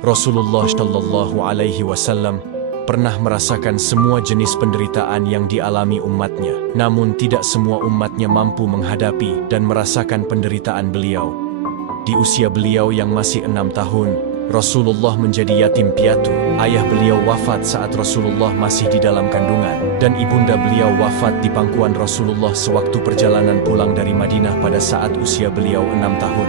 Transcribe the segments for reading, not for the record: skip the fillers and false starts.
Rasulullah Shallallahu Alaihi Wasallam pernah merasakan semua jenis penderitaan yang dialami umatnya. Namun tidak semua umatnya mampu menghadapi dan merasakan penderitaan beliau. Di usia beliau yang masih 6 tahun, Rasulullah menjadi yatim piatu. Ayah beliau wafat saat Rasulullah masih di dalam kandungan, dan ibunda beliau wafat di pangkuan Rasulullah sewaktu perjalanan pulang dari Madinah pada saat usia beliau 6 tahun.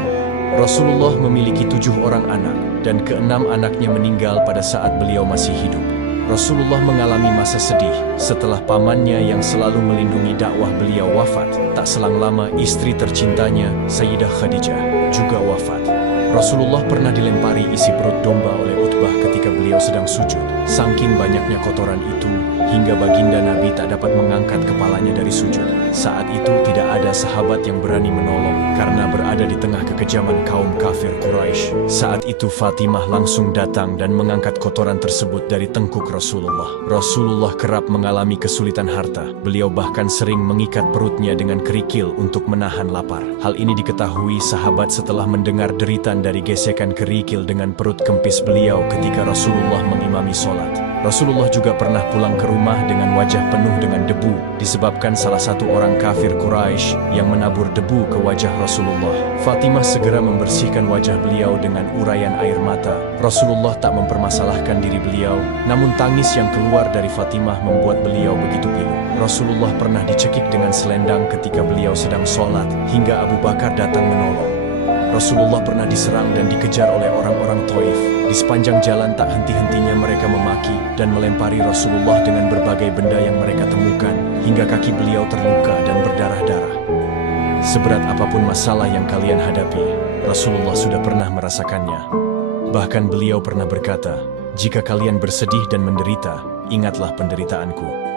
Rasulullah memiliki 7 orang anak, dan ke-6 anaknya meninggal pada saat beliau masih hidup. Rasulullah mengalami masa sedih setelah pamannya yang selalu melindungi dakwah beliau wafat. Tak selang lama istri tercintanya, Sayyidah Khadijah, juga wafat. Rasulullah pernah dilempari isi perut domba oleh Utbah ketika beliau sedang sujud. Saking banyaknya kotoran itu, hingga baginda Nabi tak dapat mengangkat kepalanya dari sujud. Saat itu tidak ada sahabat yang berani menolong karena berada di tengah kekejaman kaum kafir Quraisy. Saat itu Fatimah langsung datang dan mengangkat kotoran tersebut dari tengkuk Rasulullah. Rasulullah kerap mengalami kesulitan harta. Beliau bahkan sering mengikat perutnya dengan kerikil untuk menahan lapar. Hal ini diketahui sahabat setelah mendengar deritan dari gesekan kerikil dengan perut kempis beliau ketika Rasulullah mengimami sholat. Rasulullah juga pernah pulang ke rumah dengan wajah penuh dengan debu, disebabkan salah satu orang kafir Quraisy yang menabur debu ke wajah Rasulullah. Fatimah segera membersihkan wajah beliau dengan uraian air mata. Rasulullah tak mempermasalahkan diri beliau, namun tangis yang keluar dari Fatimah membuat beliau begitu pilu. Rasulullah pernah dicekik dengan selendang ketika beliau sedang sholat, hingga Abu Bakar datang menolong. Rasulullah pernah diserang dan dikejar oleh orang-orang Taif. Di sepanjang jalan tak henti-hentinya mereka memaki dan melempari Rasulullah dengan berbagai benda yang mereka temukan, hingga kaki beliau terluka dan berdarah-darah. Seberat apapun masalah yang kalian hadapi, Rasulullah sudah pernah merasakannya. Bahkan beliau pernah berkata, "Jika kalian bersedih dan menderita, ingatlah penderitaanku."